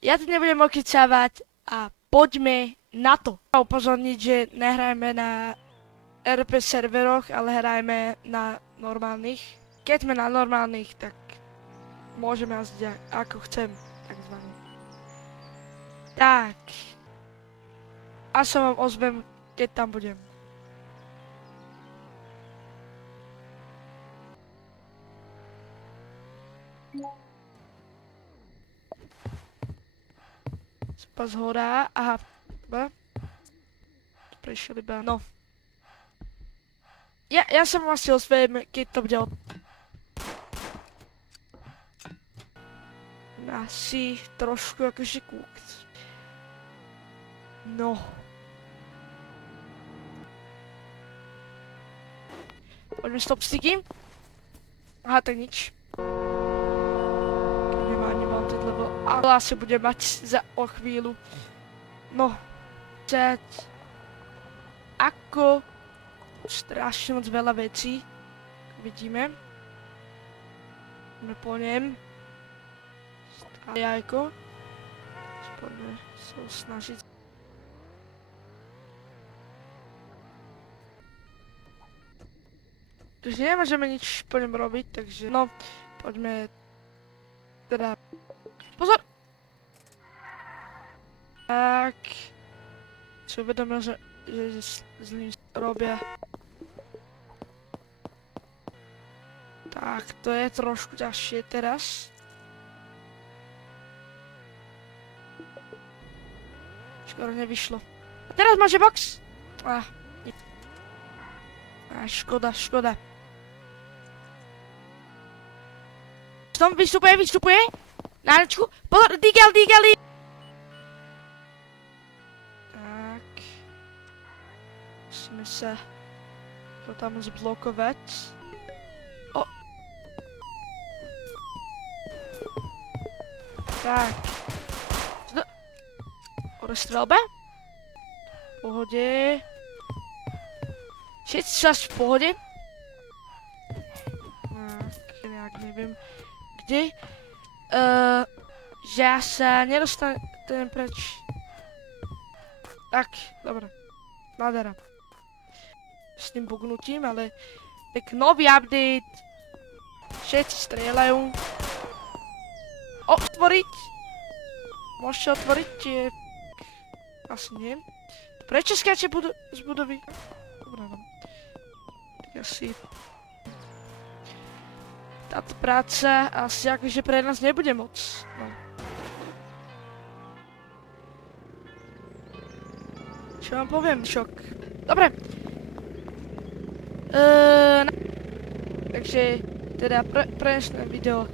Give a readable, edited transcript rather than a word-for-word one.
Ja tu nebudem okecávať a poďme na to. Upozorniť, že nehrajeme na RP serveroch, ale hrajeme na normálnych. Keď sme na normálnych, tak môžeme jazdiť ako chcem, takzvané. Tak. A sa vám ozvem, keď tam budem. Spas hora, aha. Prešiel iba, no. Ja sa vám asi ozvem, keď to bude asi trošku akože kúkt. No. Poďme stop sticky. Aha, tak nič. Keď nemám teď, lebo ale asi bude mať za o chvíľu. No. Ako strašne moc veľa vecí. Vidíme. Poďme po ňem. Jajko. Poďme sa snažiť. Takže nemôžeme nič po ňom robiť, takže no, poďme teda... Pozor! Tak... Si uvedomil, že s ním robia. Tak, to je trošku ťažšie teraz. Skoro nevyšlo. A teraz máže box! Škoda. Tom vystupuje. Nánečku. Pozor, digel. Tak. Musíme sa to tam zblokovať. O. Tak. Strelba. V pohode. Všetci sú v pohode. Tak, nejak neviem. Kde? Že ja sa nedostanem preč. Tak, dobre. Nádhera. S tým bugnutím, ale tak nový update. Všetci strieľajú. Otvoriť. Môžete otvoriť? Asi nie. Prečo skáče z budovy? Dobre, no. Tak asi... Táto práca asi akože pre nás nebude moc. No. Čo vám poviem? Šok. Dobre. Takže teda pre dnešné video